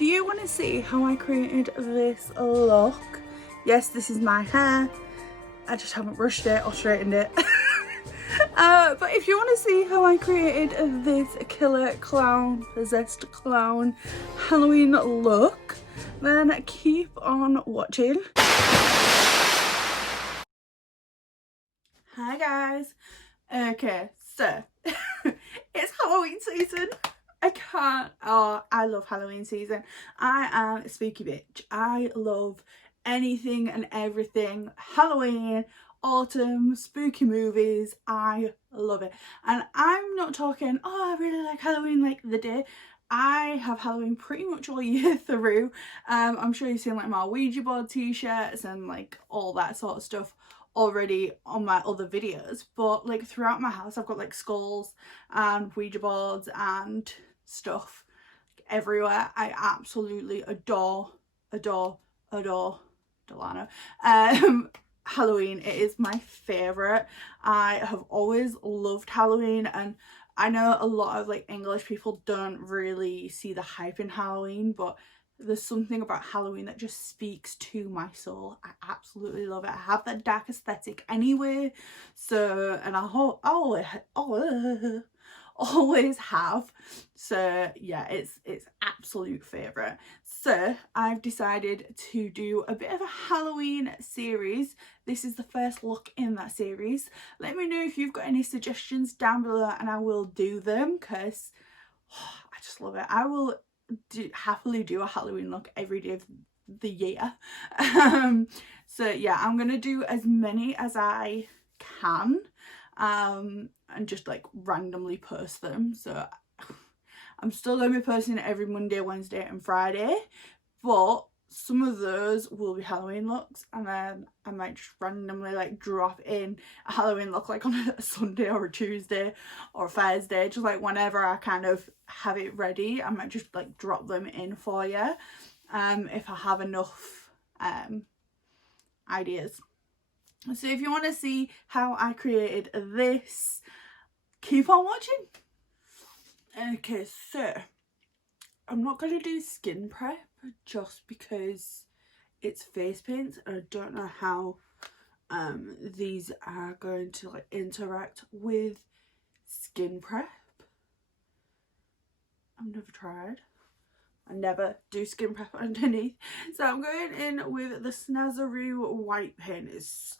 Do you want to see how I created this look? Yes, this is my hair. I just haven't brushed it or straightened it. But if you want to see how I created this killer clown, possessed clown Halloween look, then keep on watching. Hi guys. Okay, so it's Halloween season. I love Halloween season. I am a spooky bitch. I love anything and everything Halloween, autumn, spooky movies. I love it. And I'm not talking, oh, I really like Halloween like the day. I have Halloween pretty much all year through. I'm sure you've seen like my Ouija board t-shirts and like all that sort of stuff already on my other videos, but like throughout my house I've got like skulls and Ouija boards and stuff everywhere. I absolutely adore Delano. Halloween, it is my favourite. I have always loved Halloween, and I know a lot of like English people don't really see the hype in Halloween, but there's something about Halloween that just speaks to my soul. I absolutely love it. I have that dark aesthetic anyway, so, and I always have. So yeah, it's absolute favourite. So I've decided to do a bit of a Halloween series. This is the first look in that series. Let me know if you've got any suggestions down below and I will do them, because I just love it. I will happily do a Halloween look every day of the year. So yeah, I'm gonna do as many as I can, and just like randomly post them. So I'm still gonna be posting it every Monday, Wednesday and Friday, but some of those will be Halloween looks, and then I might just randomly like drop in a Halloween look like on a Sunday or a Tuesday or a Thursday, just like whenever I kind of have it ready. I might just like drop them in for you if I have enough ideas. So if you want to see how I created this, keep on watching. Okay, so I'm not going to do skin prep just because it's face paints and I don't know how these are going to like interact with skin prep. I've never tried. I never do skin prep underneath. So I'm going in with the Snazaroo white paint. It's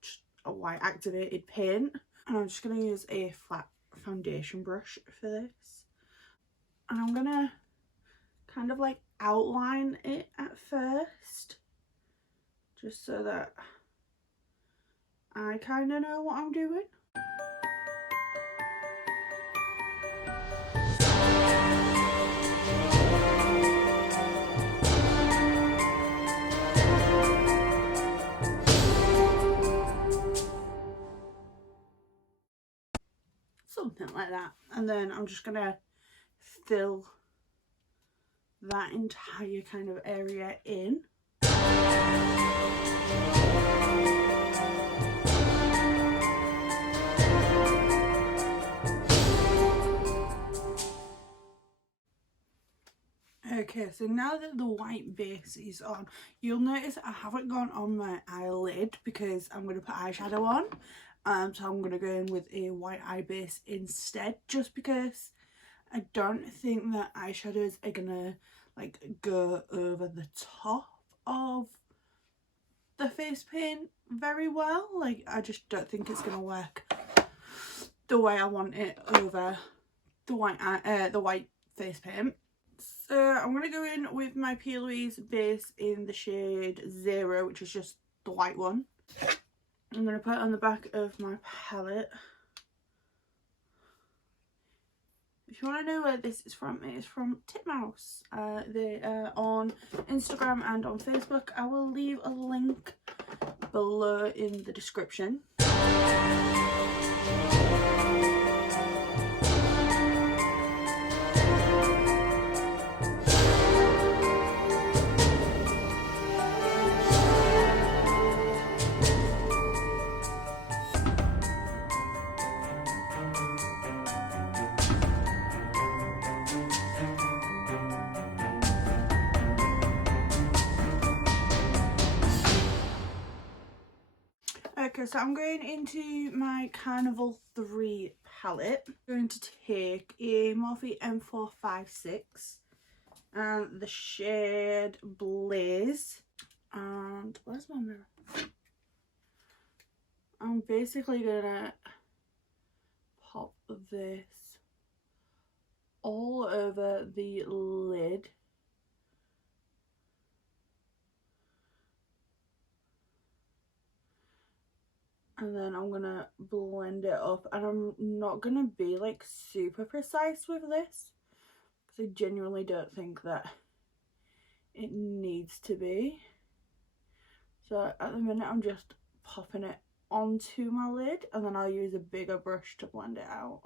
just a white activated paint. And I'm just going to use a flat foundation brush for this. And I'm going to kind of like outline it at first, just so that I kind of know what I'm doing. Something like that. And then I'm just gonna fill that entire kind of area in. Okay, so now that the white base is on, you'll notice I haven't gone on my eyelid because I'm going to put eyeshadow on. So I'm going to go in with a white eye base instead, just because I don't think that eyeshadows are going to like go over the top of the face paint very well. Like, I just don't think it's going to work the way I want it over the white face paint. So I'm going to go in with my Louise base in the shade 0, which is just the white one. I'm going to put it on the back of my palette. If you want to know where this is from, it is from Titmouse. They are on Instagram and on Facebook. I will leave a link below in the description. Okay, so I'm going into my Carnival 3 palette. I'm going to take a Morphe M456 and the shade Blaze. And where's my mirror? I'm basically gonna pop this all over the lid. And then I'm gonna blend it up, and I'm not gonna be like super precise with this because I genuinely don't think that it needs to be. So at the minute I'm just popping it onto my lid, and then I'll use a bigger brush to blend it out.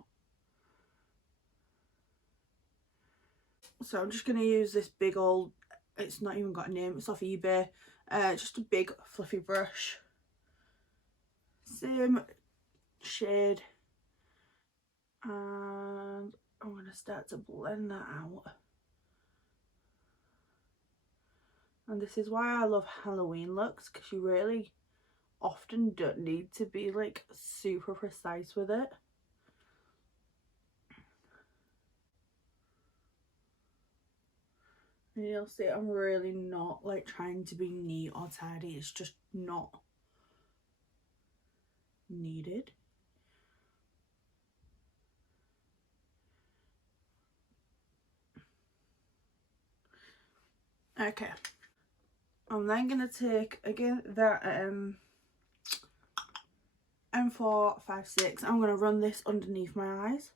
So I'm just gonna use this big old, it's not even got a name, it's off eBay, just a big fluffy brush. Same shade, and I'm going to start to blend that out. And this is why I love Halloween looks, because you really often don't need to be like super precise with it. And you'll see I'm really not like trying to be neat or tidy, it's just not needed. Okay, I'm then going to take again that M456. I'm going to run this underneath my eyes.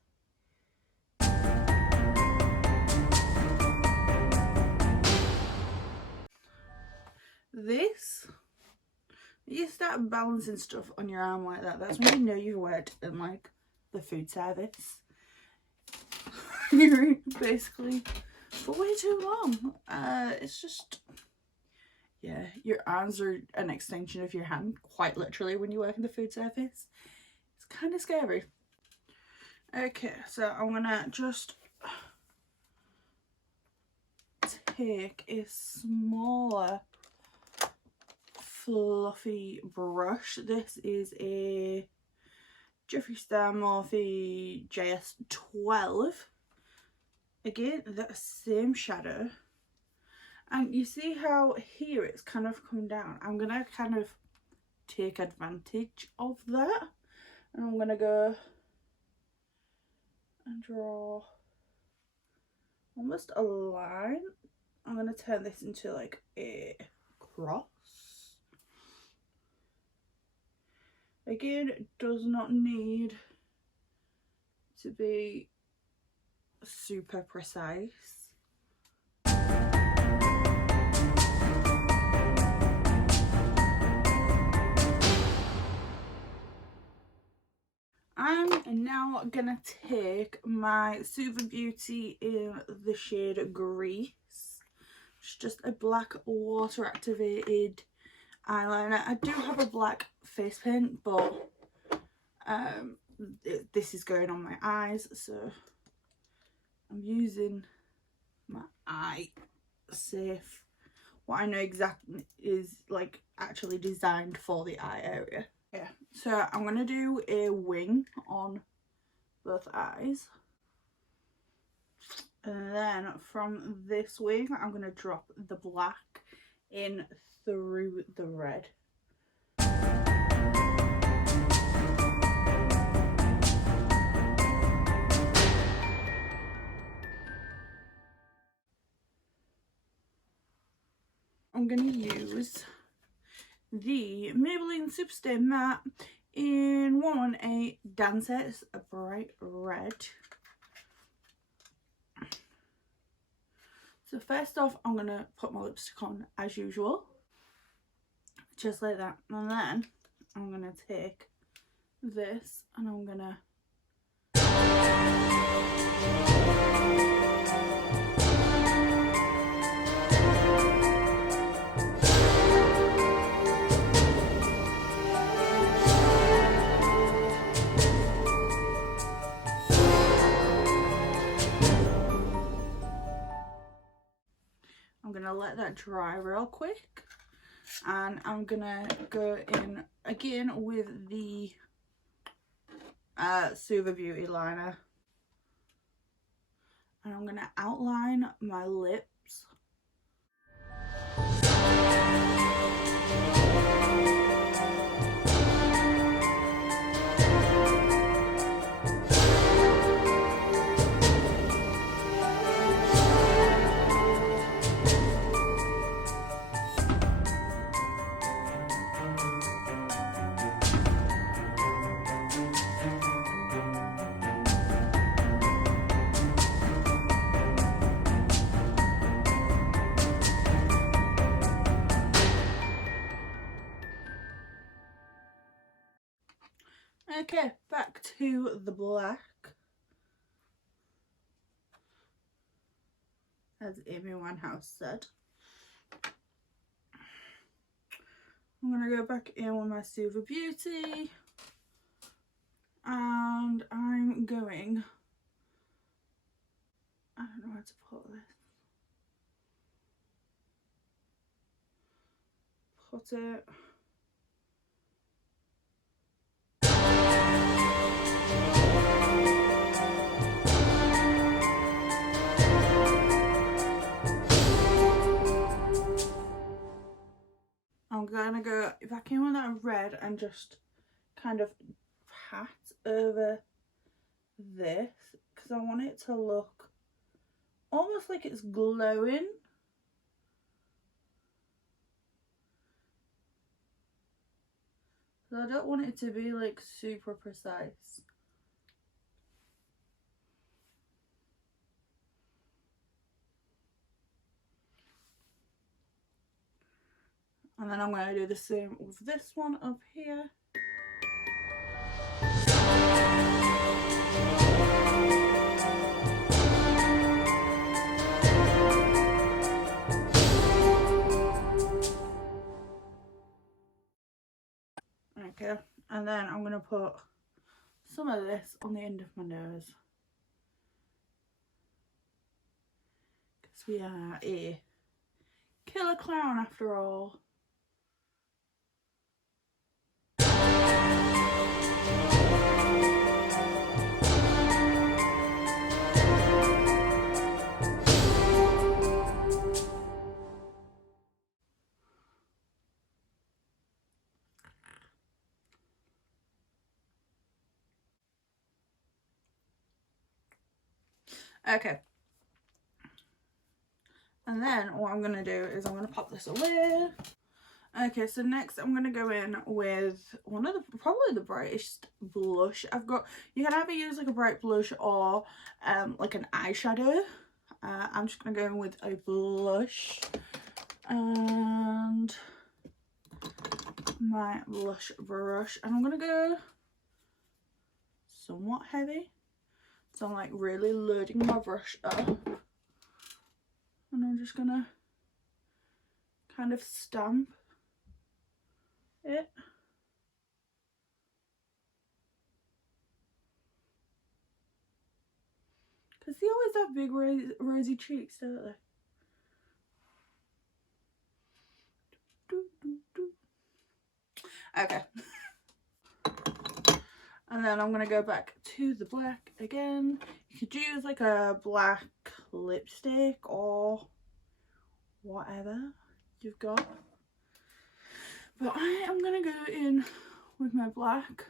This, you start balancing stuff on your arm like that, that's when you know you've worked in like the food service. You're basically for way too long. It's just, yeah, your arms are an extension of your hand, quite literally, when you work in the food service. It's kind of scary. Okay, so I'm gonna just take a smaller fluffy brush. This is a Jeffree Star Morphe JS12. Again, that same shadow. And you see how here it's kind of come down. I'm going to kind of take advantage of that. And I'm going to go and draw almost a line. I'm going to turn this into like a cross. Again, it does not need to be super precise. I'm now gonna take my Super Beauty in the shade Grease. It's just a black water activated eyeliner. I do have a black face paint, but this is going on my eyes, so I'm using my eye safe, what I know exactly is like actually designed for the eye area. Yeah, so I'm gonna do a wing on both eyes, and then from this wing I'm gonna drop the black in through the red. I'm going to use the Maybelline Superstay Matte in 118 Dancer. It's a bright red. So first off, I'm going to put my lipstick on as usual. Just like that. And then I'm going to take this and I'm going to let that dry real quick, And I'm gonna go in again with the Suva Beauty liner, and I'm gonna outline my lips. Okay, back to the black, as Amy Winehouse said. I'm going to go back in with my Suva Beauty, and I'm going, I don't know how to put this, put it I'm gonna go back in with that red and just kind of pat over this, because I want it to look almost like it's glowing. So I don't want it to be like super precise. And then I'm going to do the same with this one up here. Okay, and then I'm going to put some of this on the end of my nose, because we are a killer clown after all. Okay, and then what I'm going to do is I'm going to pop this away. Okay, so next I'm going to go in with one of the, probably the brightest blush I've got. You can either use like a bright blush or like an eyeshadow. I'm just going to go in with a blush and my blush brush, and I'm going to go somewhat heavy. So I'm like really loading my brush up, and I'm just going to kind of stamp it. Because they always have big rosy cheeks, don't they? Okay. And then I'm going to go back to the black again. You could use like a black lipstick or whatever you've got. But I am going to go in with my black.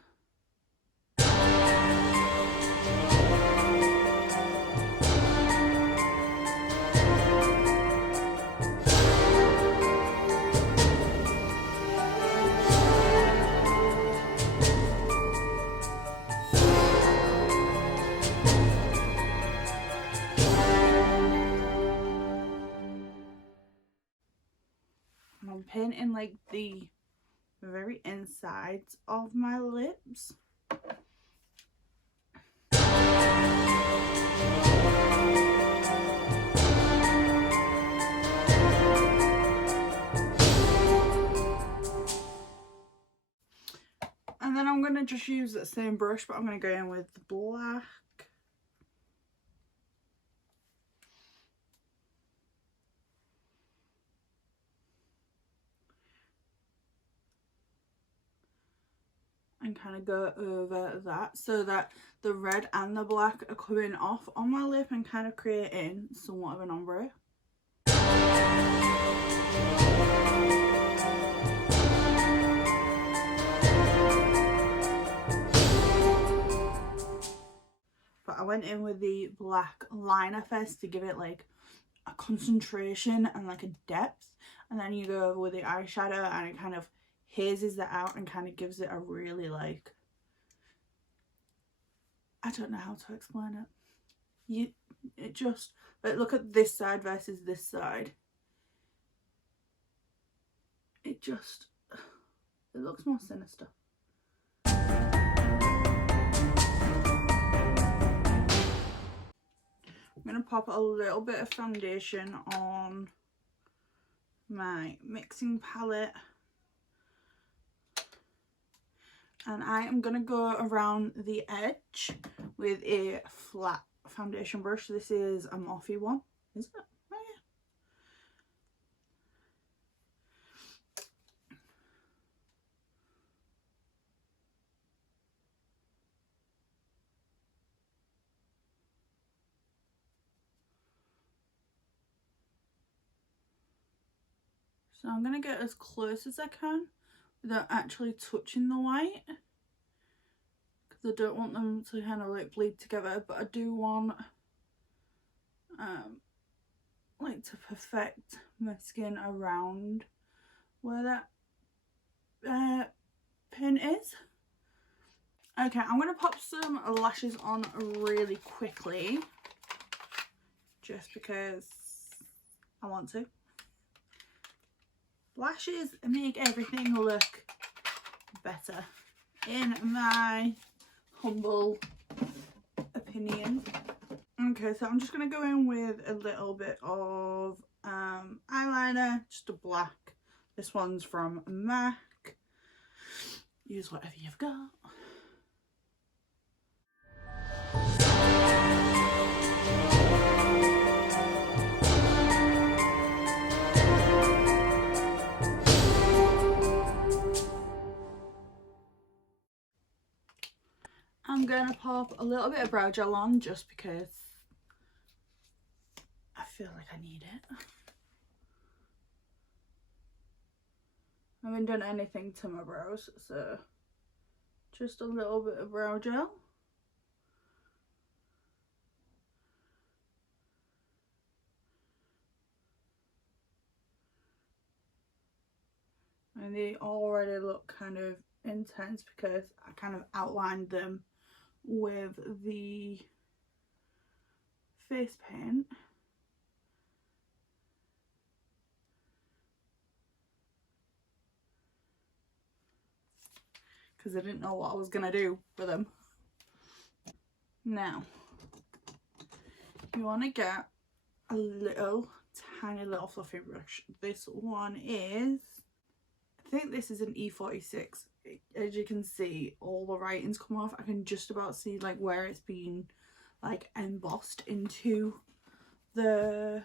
I'm painting like the very insides of my lips. And then I'm going to just use that same brush, but I'm going to go in with the black. and kind of go over that so that the red and the black are coming off on my lip and kind of creating somewhat of an ombre. But I went in with the black liner first to give it like a concentration and like a depth, and then you go over with the eyeshadow and it kind of hazes that out and kind of gives it a really like, I don't know how to explain it. It just, like, look at this side versus this side. It looks more sinister. I'm going to pop a little bit of foundation on my mixing palette. And I am going to go around the edge with a flat foundation brush. This is a Morphe one, is it? Oh, yeah. So I'm going to get as close as I can without actually touching the white, because I don't want them to kind of like bleed together, but I do want like to perfect my skin around where that pin is. Okay, I'm going to pop some lashes on really quickly just because I want to. Lashes make everything look better, in my humble opinion. Okay, so I'm just going to go in with a little bit of eyeliner, just a black. This one's from MAC. Use whatever you've got. I'm going to pop a little bit of brow gel on just because I feel like I need it. I haven't done anything to my brows, so just a little bit of brow gel. And they already look kind of intense because I kind of outlined them with the face paint. Because I didn't know what I was going to do with them. Now, you want to get a little, tiny little fluffy brush. This one is, I think this is an E46. As you can see, all the writings come off. I can just about see like where it's been like embossed into the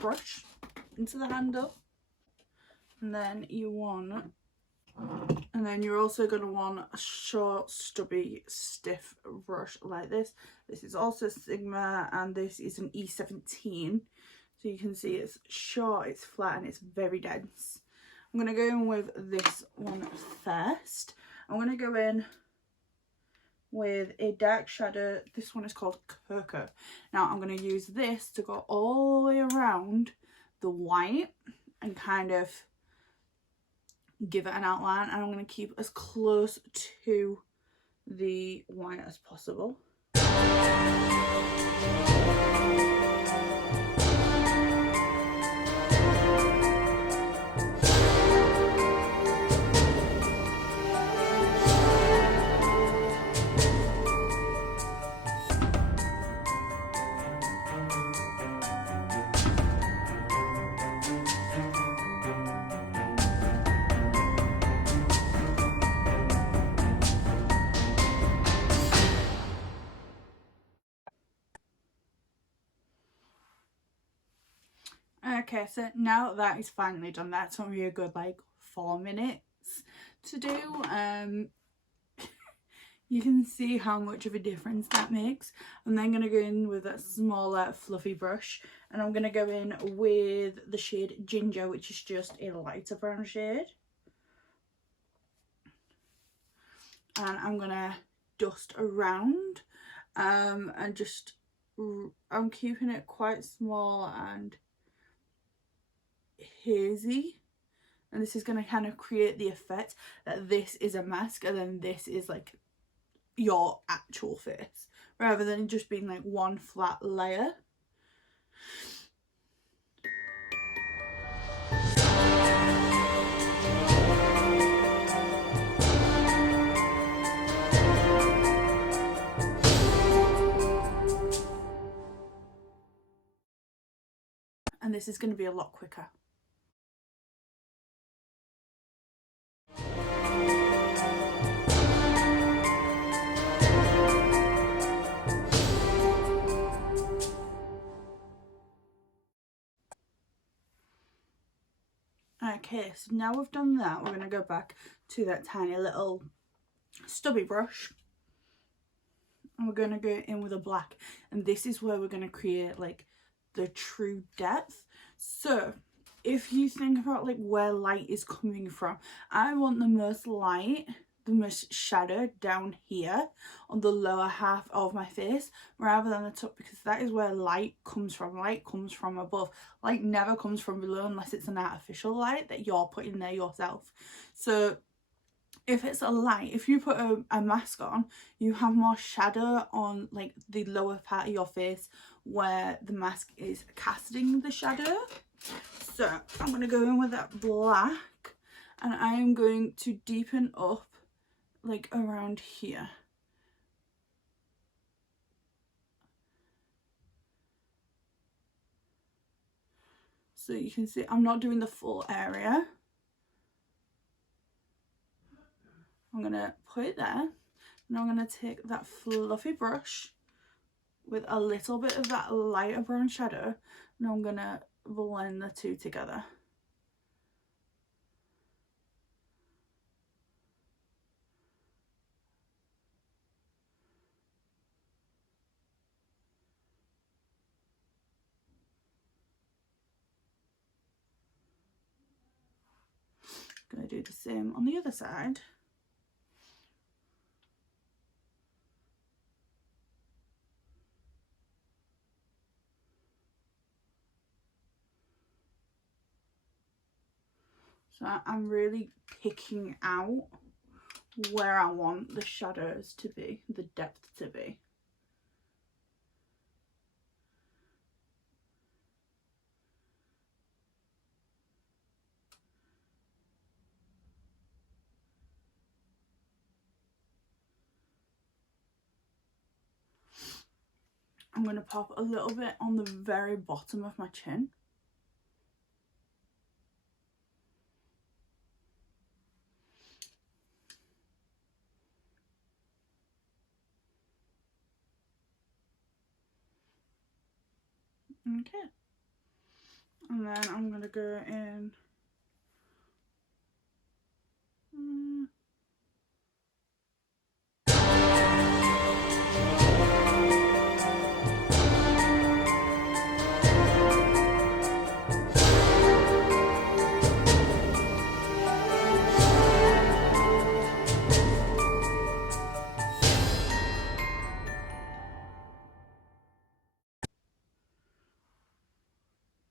brush, into the handle. And then you're also going to want a short, stubby, stiff brush like this. This is also Sigma and this is an E17. So you can see it's short, it's flat and it's very dense. I'm going to go in with this one first. I'm going to go in with a dark shadow. This one is called Cocoa. Now I'm going to use this to go all the way around the white and kind of give it an outline, and I'm going to keep as close to the white as possible. Okay, so now that is finally done, that took me a good like 4 minutes to do. You can see how much of a difference that makes. I'm then going to go in with a smaller fluffy brush, and I'm going to go in with the shade Ginger, which is just a lighter brown shade. And I'm going to dust around, and just, I'm keeping it quite small and hazy. And this is going to kind of create the effect that this is a mask and then this is like your actual face, rather than just being like one flat layer. And this is going to be a lot quicker. Okay, so now we've done that, we're going to go back to that tiny little stubby brush, and we're going to go in with a black, and this is where we're going to create like the true depth. So if you think about like where light is coming from, I want the most light, the most shadow down here on the lower half of my face rather than the top, because that is where light comes from. Light comes from above. Light never comes from below unless it's an artificial light that you're putting there yourself. So if it's a light, if you put a mask on, you have more shadow on like the lower part of your face where the mask is casting the shadow. So I'm going to go in with that black, and I am going to deepen up like around here. So you can see I'm not doing the full area. I'm going to put it there, and I'm going to take that fluffy brush with a little bit of that lighter brown shadow, and I'm going to blend the two together. Going to do the same on the other side. So I'm really picking out where I want the shadows to be, the depth to be. I'm going to pop a little bit on the very bottom of my chin. Okay. And then I'm going to go in.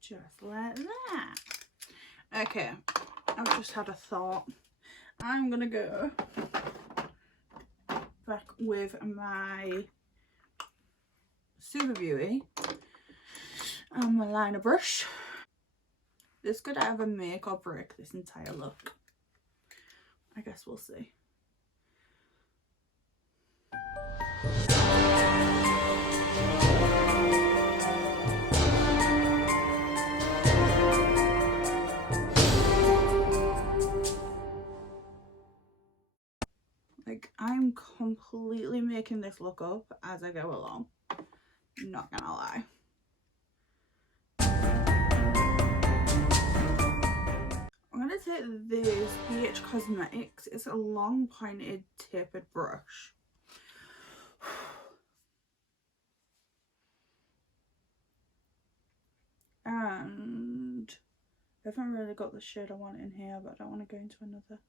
Just like that. Okay, I've just had a thought. I'm gonna go back with my Super Beauty and my liner brush. This could either make or break this entire look. I guess we'll see. Like, I'm completely making this look up as I go along. Not gonna lie. I'm gonna take this BH Cosmetics. It's a long pointed tapered brush. And I haven't really got the shade I want in here, but I don't want to go into another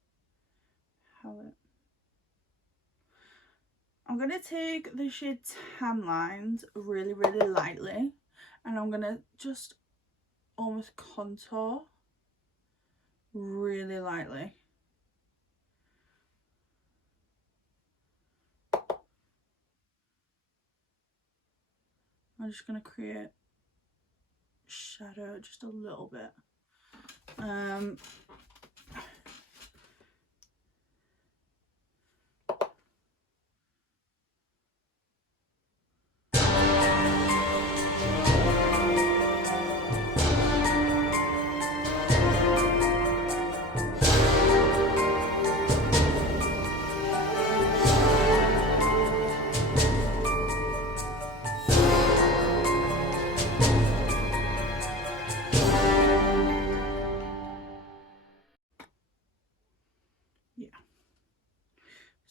palette. I'm going to take the shade Tan Lines really lightly, and I'm going to just almost contour really lightly. I'm just going to create shadow just a little bit.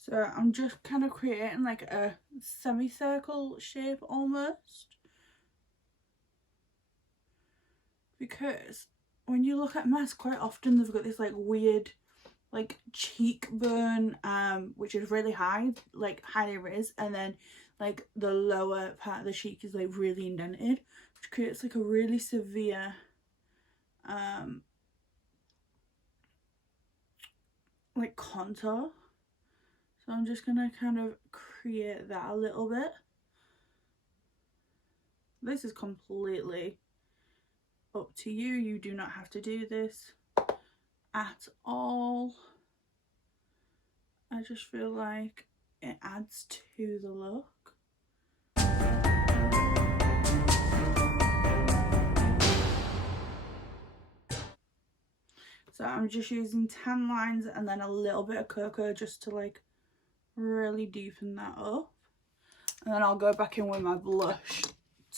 So I'm just kind of creating like a semicircle shape almost, because when you look at masks, quite often they've got this like weird like cheekbone, which is really high, like highly raised, and then like the lower part of the cheek is like really indented, which creates like a really severe like contour. So I'm just gonna kind of create that a little bit. This is completely up to you. You do not have to do this at all. I just feel like it adds to the look. So I'm just using Tan Lines and then a little bit of cocoa just to like really deepen that up, and then I'll go back in with my blush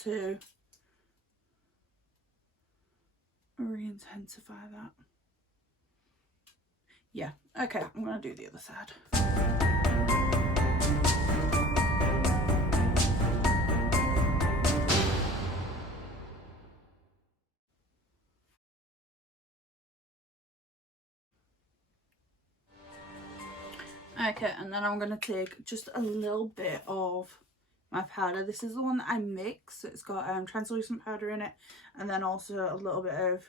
to re-intensify that. Yeah, okay, I'm gonna do the other side. Okay, and then I'm gonna take just a little bit of my powder. This is the one that I mix. So it's got translucent powder in it, and then also a little bit of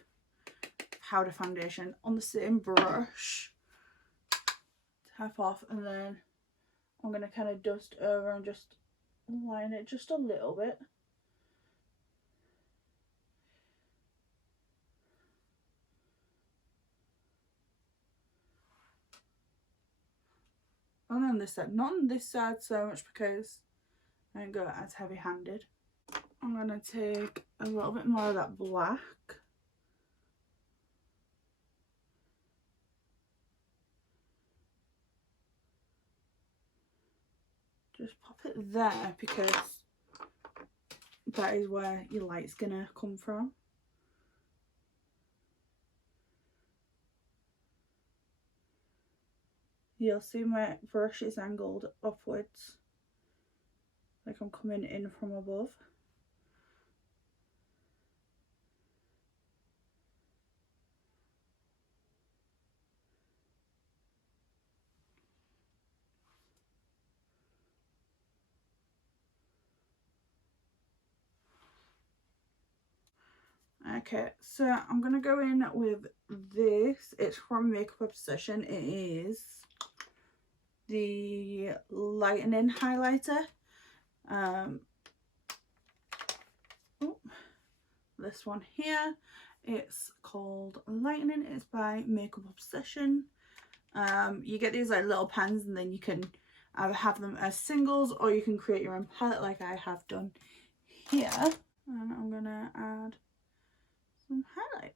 powder foundation on the same brush. Tap off, and then I'm gonna kind of dust over and just line it just a little bit. And on this side, not on this side so much because I don't go as heavy handed. I'm gonna take a little bit more of that black. Just pop it there because that is where your light's gonna come from. You'll see my brush is angled upwards, like I'm coming in from above. Okay, so I'm gonna go in with this. It's from Makeup Obsession. It is the Lightening Highlighter. This one here, it's called Lightening. It's by Makeup Obsession. You get these like little pens, and then you can either have them as singles or you can create your own palette like I have done here. And I'm gonna add some highlights.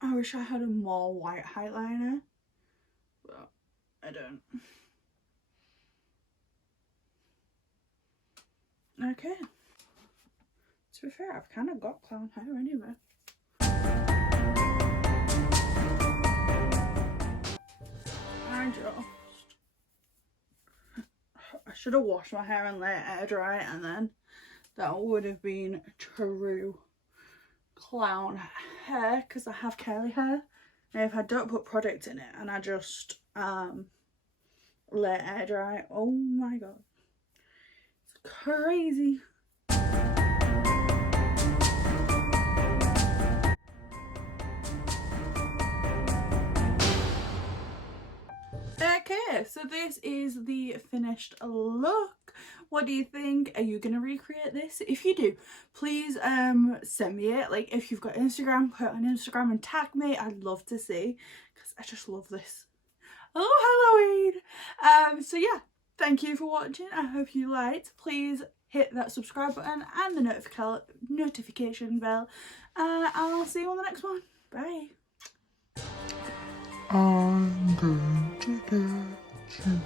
I wish I had a more white eyeliner, but I don't. Okay. To be fair, I've kind of got clown hair anyway. I should have washed my hair and let it air dry, and then that would have been true clown hair, because I have curly hair. And if I don't put product in it and I just let it air dry, oh my god, it's crazy. Okay, so this is the finished look. What do you think? Are you gonna recreate this? If you do, please send me it. Like, if you've got Instagram, put it on Instagram and tag me. I'd love to see, because I just love this. Oh, Halloween! So yeah, thank you for watching. I hope you liked. Please hit that subscribe button and the notification bell. I'll see you on the next one. Bye. I'm going to get you.